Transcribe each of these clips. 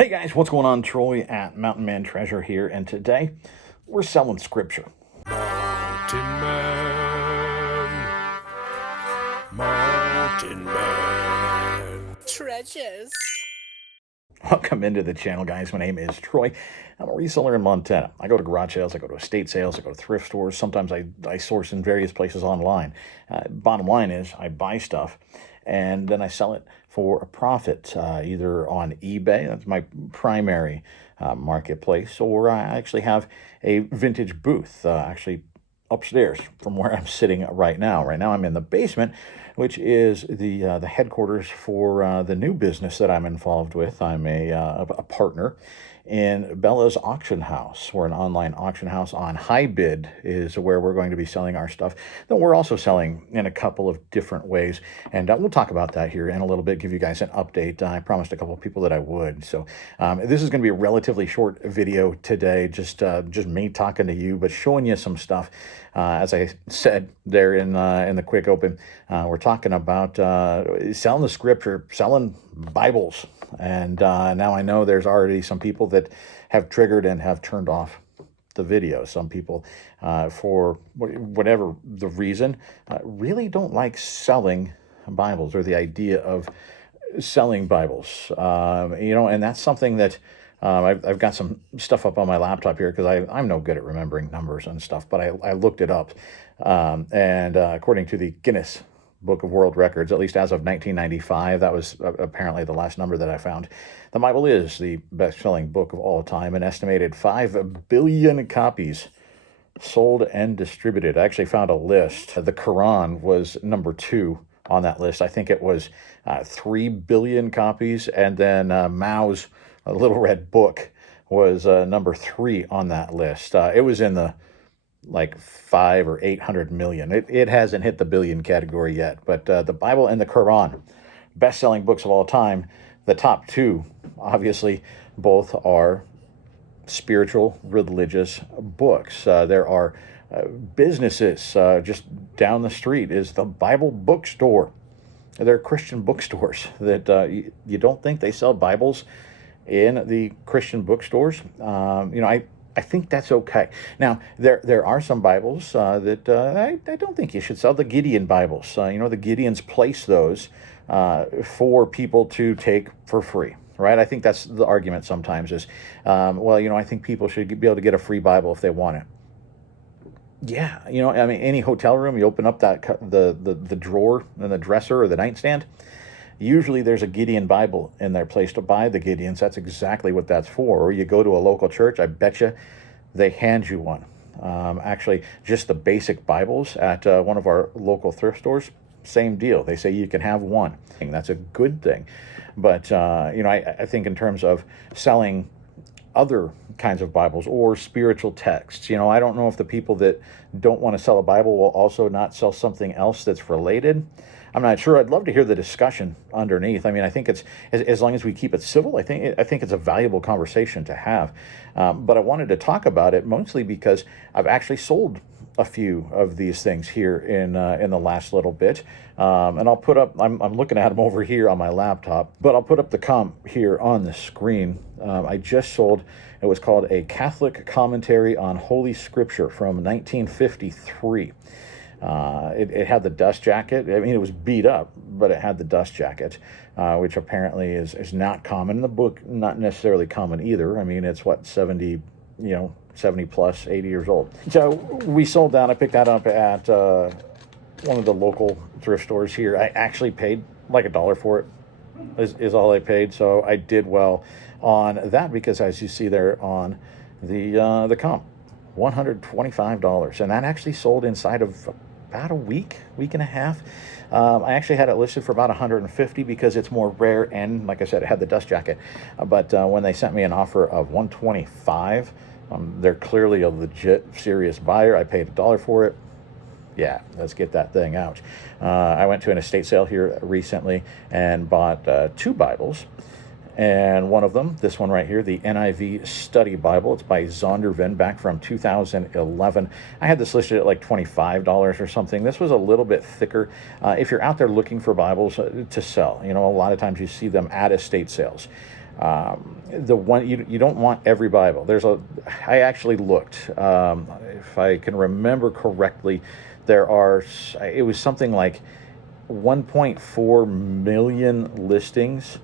Hey guys, what's going on? Troy at Mountain Man Treasure here, and today we're selling scripture. Mountain Man, Mountain Man. Treasures. Welcome into the channel, guys. My name is Troy. I'm a reseller in Montana. I go to garage sales, I go to estate sales, I go to thrift stores. Sometimes I source in various places online. Bottom line is I buy stuff and then I sell it for a profit, either on eBay, that's my primary marketplace, or I actually have a vintage booth, actually upstairs from where I'm sitting right now. Right now I'm in the basement, which is the headquarters for the new business that I'm involved with. I'm a partner in Bella's Auction House. We're an online auction house. On High Bid is where we're going to be selling our stuff. Then we're also selling in a couple of different ways, and we'll talk about that here in a little bit, give you guys an update. I promised a couple of people that I would. So this is going to be a relatively short video today, just me talking to you, but showing you some stuff. As I said there in the quick open, we're talking about selling the scripture, selling Bibles. And now I know there's already some people that have triggered and have turned off the video. Some people, for whatever the reason, really don't like selling Bibles or the idea of selling Bibles. And that's something that I've got some stuff up on my laptop here because I'm no good at remembering numbers and stuff, but I looked it up. And according to the Guinness Book of World Records, at least as of 1995, that was apparently the last number that I found. The Bible is the best-selling book of all time, an estimated 5 billion copies sold and distributed. I actually found a list. The Quran was number 2 on that list. I think it was 3 billion copies, and then Mao's Little Red Book was number 3 on that list. It was in the like 500 or 800 million. It hasn't hit the billion category yet, but the Bible and the Quran, best-selling books of all time. The top 2, obviously, both are spiritual, religious books. There are businesses just down the street is the Bible bookstore. There are Christian bookstores that you don't think they sell Bibles in the Christian bookstores. I think that's okay. Now, there are some Bibles that I don't think you should sell. The Gideon Bibles. The Gideons place those for people to take for free, right? I think that's the argument sometimes is, I think people should be able to get a free Bible if they want it. Yeah, any hotel room, you open up that the drawer and the dresser or the nightstand, usually there's a Gideon Bible in their place to buy the Gideons. That's exactly what that's for. Or you go to a local church, I bet you they hand you one. Actually, just the basic Bibles at one of our local thrift stores, same deal. They say you can have one. That's a good thing. But, I think in terms of selling other kinds of Bibles or spiritual texts, I don't know if the people that don't want to sell a Bible will also not sell something else that's related. I'm not sure. I'd love to hear the discussion underneath. I think it's as long as we keep it civil. I think it's a valuable conversation to have. But I wanted to talk about it mostly because I've actually sold a few of these things here in the last little bit, and I'll put up. I'm looking at them over here on my laptop, but I'll put up the comp here on the screen. I just sold. It was called A Catholic Commentary on Holy Scripture from 1953. It had the dust jacket. It was beat up, but it had the dust jacket, which apparently is not common. The book, not necessarily common either. It's 70 plus, 80 years old. So we sold that. I picked that up at one of the local thrift stores here. I actually paid like $1 for it, is all I paid. So I did well on that because, as you see there on the comp, $125. And that actually sold inside of about a week and a half. I actually had it listed for about $150 because it's more rare, and like I said, it had the dust jacket. But when they sent me an offer of $125, they're clearly a legit, serious buyer. I paid $1 for it. Yeah, let's get that thing out. I went to an estate sale here recently and bought 2 Bibles. And one of them, this one right here, the NIV Study Bible. It's by Zondervan, back from 2011. I had this listed at like $25 or something. This was a little bit thicker. If you're out there looking for Bibles to sell, a lot of times you see them at estate sales. The one you don't want every Bible. I actually looked. If I can remember correctly, it was something like 1.4 million listings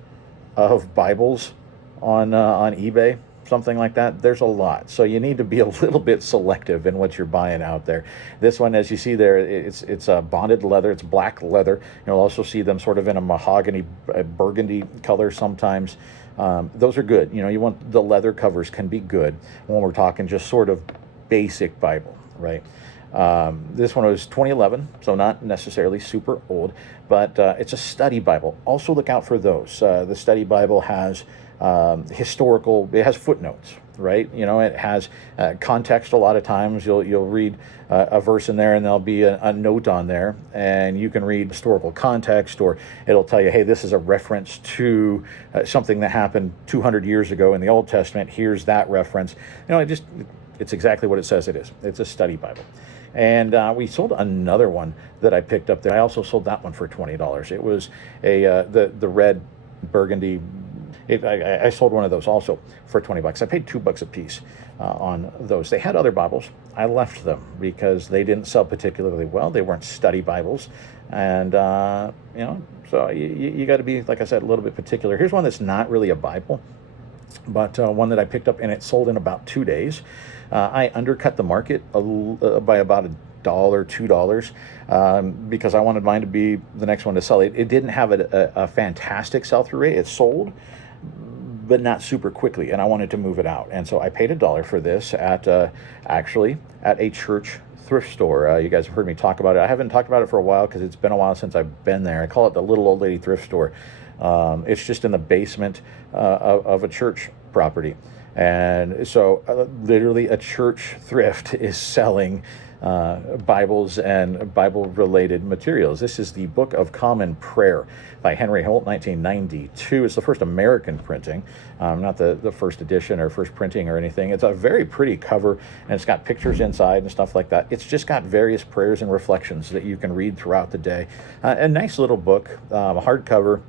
of Bibles on eBay, something like that. There's a lot, so you need to be a little bit selective in what you're buying out there. This one, as you see there, it's a bonded leather. It's black leather. You'll also see them sort of in a mahogany, burgundy color sometimes. Those are good. You want the leather covers can be good when we're talking just sort of basic Bible, right? This one was 2011, so not necessarily super old, but it's a study Bible. Also look out for those. The study Bible has it has footnotes, right? It has context. A lot of times you'll read a verse in there and there'll be a note on there, and you can read historical context, or it'll tell you, hey, this is a reference to something that happened 200 years ago in the Old Testament. Here's that reference. It's exactly what it says it is. It's a study Bible. And we sold another one that I picked up there. I also sold that one for $20. It was the red burgundy. I sold one of those also for $20. I paid $2 a piece on those. They had other Bibles. I left them because they didn't sell particularly well. They weren't study Bibles, and so you got to be, like I said, a little bit particular. Here's one that's not really a Bible, but one that I picked up, and it sold in about 2 days. I undercut the market by about $1, $2, because I wanted mine to be the next one to sell. It didn't have a fantastic sell-through rate. It sold, but not super quickly, and I wanted to move it out. And so I paid $1 for this actually at a church thrift store. You guys have heard me talk about it. I haven't talked about it for a while because it's been a while since I've been there. I call it the Little Old Lady Thrift Store. It's just in the basement of a church property. And so literally a church thrift is selling Bibles and Bible-related materials. This is the Book of Common Prayer by Henry Holt, 1992. It's the first American printing, not the first edition or first printing or anything. It's a very pretty cover, and it's got pictures inside and stuff like that. It's just got various prayers and reflections that you can read throughout the day. A nice little book, hardcover.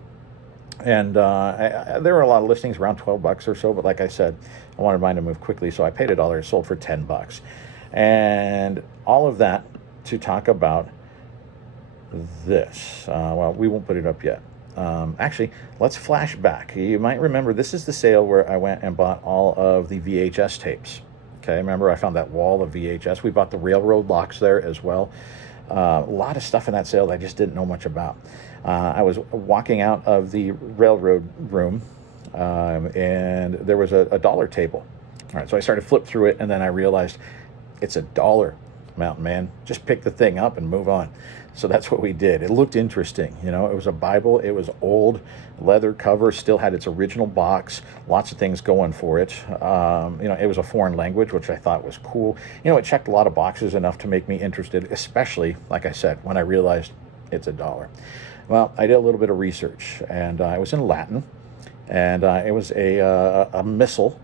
And there were a lot of listings, around $12 or so, but like I said, I wanted mine to move quickly, so I paid $1. It sold for $10. And all of that to talk about this. Well, we won't put it up yet. Actually, let's flash back. You might remember this is the sale where I went and bought all of the VHS tapes. Okay, remember I found that wall of VHS. We bought the railroad locks there as well. A lot of stuff in that sale that I just didn't know much about. I was walking out of the railroad room, and there was a dollar table. All right, so I started to flip through it, and then I realized it's $1, Mountain Man. Just pick the thing up and move on. So that's what we did. It looked interesting. It was a Bible. It was old, leather cover, still had its original box, lots of things going for it. It was a foreign language, which I thought was cool. It checked a lot of boxes enough to make me interested, especially, like I said, when I realized it's $1. Well, I did a little bit of research, and it was in Latin, and it was a missal,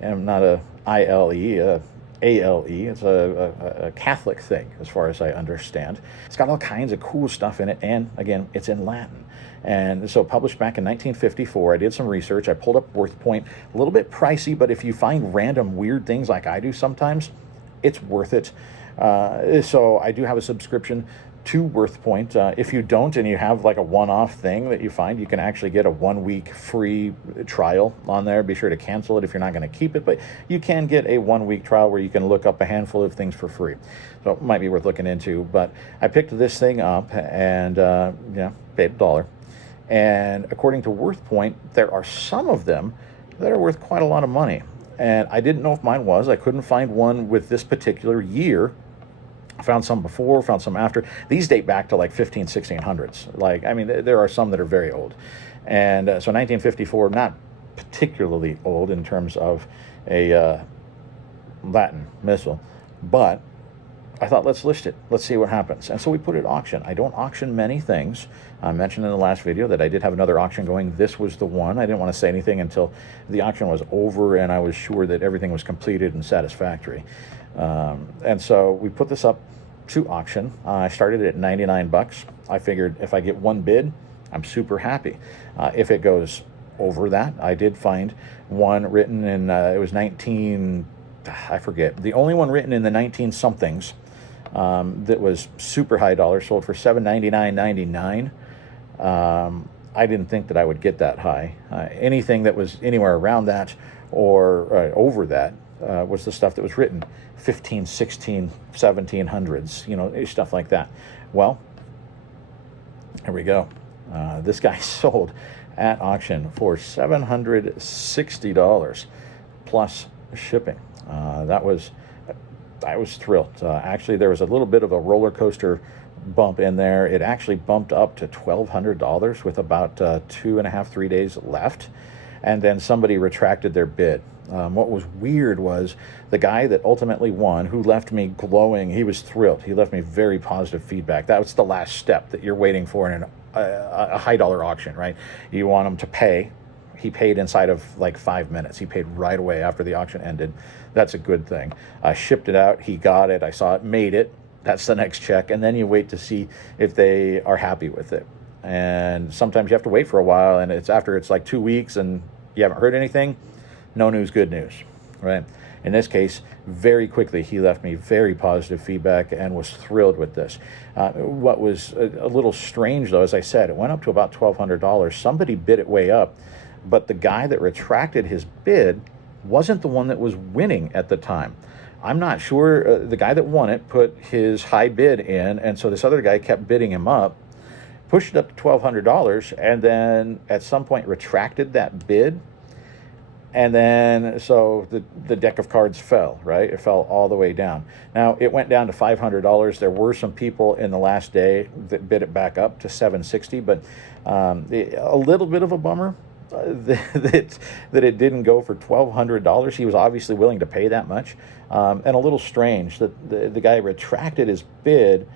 and not a ILE, ALE. It's a Catholic thing, as far as I understand. It's got all kinds of cool stuff in it, and again, it's in Latin. And so published back in 1954, I did some research. I pulled up Worth Point. A little bit pricey, but if you find random weird things like I do sometimes, it's worth it. So I do have a subscription to Worth Point. If you don't, and you have like a one-off thing that you find, you can actually get a 1-week free trial on there. Be sure to cancel it if you're not going to keep it, but you can get a 1-week trial where you can look up a handful of things for free. So it might be worth looking into. But I picked this thing up and paid $1. And according to Worth Point, there are some of them that are worth quite a lot of money. And I didn't know if mine was. I couldn't find one with this particular year. I found some before, found some after. These date back to like 1600s. There are some that are very old. And so 1954, not particularly old in terms of a Latin missal, but I thought, let's list it. Let's see what happens. And so we put it at auction. I don't auction many things. I mentioned in the last video that I did have another auction going. This was the one. I didn't want to say anything until the auction was over and I was sure that everything was completed and satisfactory. And so we put this up to auction. I started it at $99. I figured if I get one bid, I'm super happy. If it goes over that. I did find one written in, it was 19, I forget, the only one written in the 19 somethings that was super high dollar, sold for $799.99. I didn't think that I would get that high. Anything that was anywhere around that or over that was the stuff that was written 15, 16, 1700s, you know, stuff like that. Well, here we go. This guy sold at auction for $760 plus shipping. I was thrilled. Actually, there was a little bit of a roller coaster bump in there. It actually bumped up to $1,200 with about 2.5, 3 days left. And then somebody retracted their bid. What was weird was the guy that ultimately won, who left me glowing, he was thrilled. He left me very positive feedback. That was the last step that you're waiting for in a high dollar auction, right? You want him to pay. He paid inside of like 5 minutes. He paid right away after the auction ended. That's a good thing. I shipped it out. He got it. I saw it, made it. That's the next check. And then you wait to see if they are happy with it. And sometimes you have to wait for a while, and it's after it's like 2 weeks and you haven't heard anything. No news, good news, right? In this case, very quickly, he left me very positive feedback and was thrilled with this. What was a little strange, though, as I said, it went up to about $1,200. Somebody bid it way up, but the guy that retracted his bid wasn't the one that was winning at the time. I'm not sure. The guy that won it put his high bid in, and so this other guy kept bidding him up, pushed it up to $1,200, and then at some point retracted that bid. And then, so the deck of cards fell, right? It fell all the way down. Now, it went down to $500. There were some people in the last day that bid it back up to $760, but a little bit of a bummer that it didn't go for $1,200. He was obviously willing to pay that much. And a little strange that the guy retracted his bid,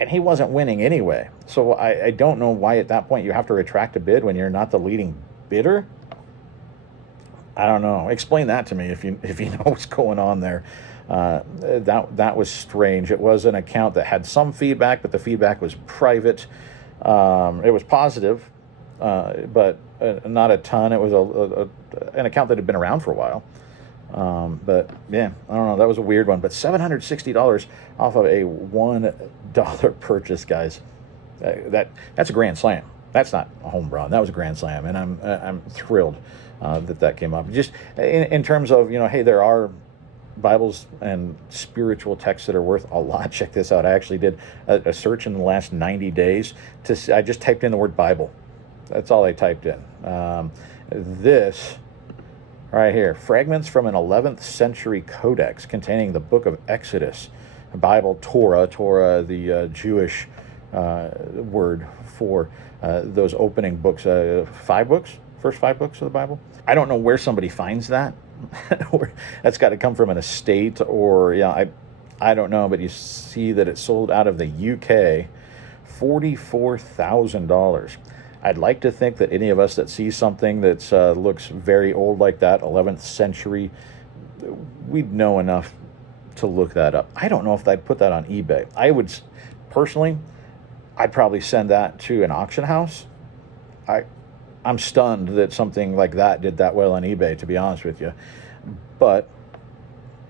and he wasn't winning anyway. So I don't know why at that point you have to retract a bid when you're not the leading bidder. I don't know. Explain that to me if you know what's going on there. That was strange. It was an account that had some feedback, but the feedback was private. It was positive, but not a ton. It was an account that had been around for a while. But yeah, I don't know. That was a weird one. But $760 off of a $1 purchase, guys. That's a grand slam. That's not a home run. That was a grand slam, and I'm thrilled that came up. Just in terms of, you know, hey, there are Bibles and spiritual texts that are worth a lot. Check this out. I actually did a search in the last 90 days. I just typed in the word Bible. That's all I typed in. This right here, fragments from an 11th century codex containing the book of Exodus, Bible, Torah, the Jewish word for those opening books, 5 books, first 5 books of the Bible. I don't know where somebody finds that. That's got to come from an estate or, yeah, I don't know, but you see that it sold out of the UK, $44,000. I'd like to think that any of us that see something that looks very old like that, 11th century, we'd know enough to look that up. I don't know if I'd put that on eBay. I would, personally, I'd probably send that to an auction house. I'm stunned that something like that did that well on eBay, to be honest with you. But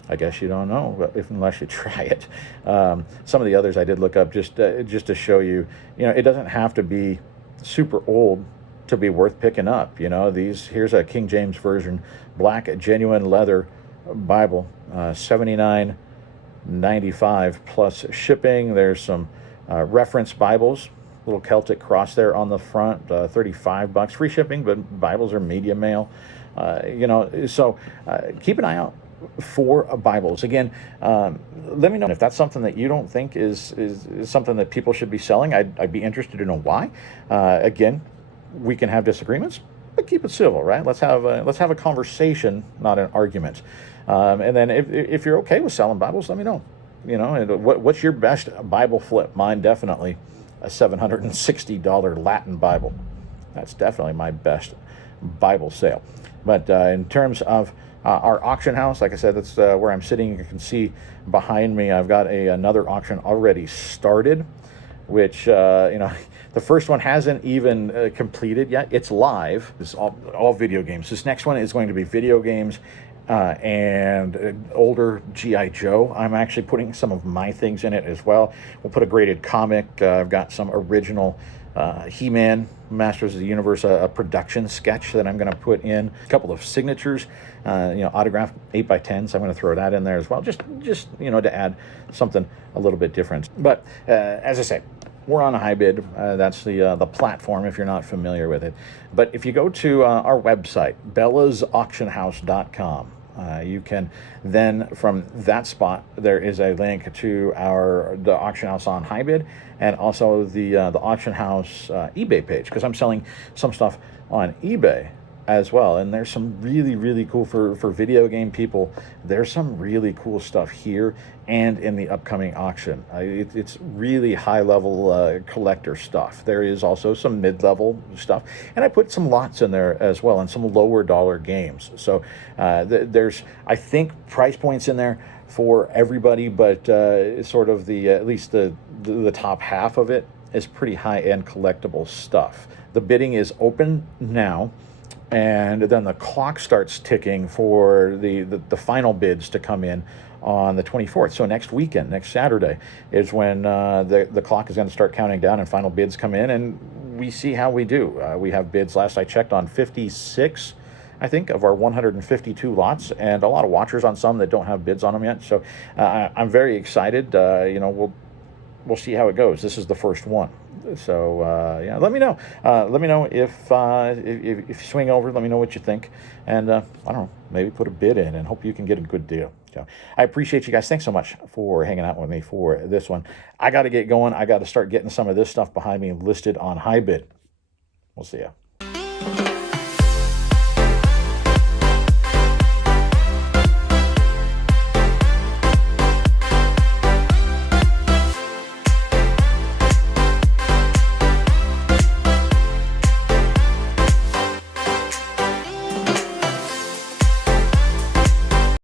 I guess you don't know unless you try it. Some of the others I did look up just to show you, you know, it doesn't have to be super old to be worth picking up. You know, here's a King James Version, black genuine leather Bible, $79.95 plus shipping. There's some reference Bibles, little Celtic cross there on the front, $35, free shipping, but Bibles are media mail. You know, so keep an eye out for Bibles. Again, let me know if that's something that you don't think is something that people should be selling. I'd be interested to know why. Again, we can have disagreements, but keep it civil, right? Let's have a conversation, not an argument. And then if you're okay with selling Bibles, let me know. You know, and what's your best Bible flip? Mine definitely a $760 Latin Bible. That's definitely my best Bible sale. But in terms of our auction house, like I said, that's where I'm sitting. You can see behind me, I've got another auction already started, which, you know, The first one hasn't even completed yet. It's live. It's all video games. This next one is going to be video games and older G.I. Joe. I'm actually putting some of my things in it as well. We'll put a graded comic. I've got some original He-Man, Masters of the Universe, a production sketch that I'm going to put in. A couple of signatures, autographed 8x10s. I'm going to throw that in there as well, just to add something a little bit different. But as I say, we're on HiBid. That's the platform if you're not familiar with it. But if you go to our website, bellasauctionhouse.com, you can then, from that spot, there is a link to the auction house on HiBid, and also the auction house eBay page, because I'm selling some stuff on eBay as well. And there's some really, really cool for video game people. There's some really cool stuff here and in the upcoming auction. It's really high level collector stuff. There is also some mid-level stuff, and I put some lots in there as well, and some lower dollar games. So there's, I think, price points in there for everybody, but sort of at least the top half of it is pretty high-end collectible stuff. The bidding is open now, and then the clock starts ticking for the final bids to come in on the 24th. So next weekend, next Saturday, is when the clock is going to start counting down and final bids come in, and we see how we do. We have bids, last I checked, on 56, I think, of our 152 lots, and a lot of watchers on some that don't have bids on them yet. So I'm very excited. We'll see how it goes. This is the first one. So let me know. Let me know if you swing over. Let me know what you think, and I don't know, maybe put a bid in and hope you can get a good deal. So I appreciate you guys. Thanks so much for hanging out with me for this one. I got to get going. I got to start getting some of this stuff behind me listed on HiBid. We'll see ya.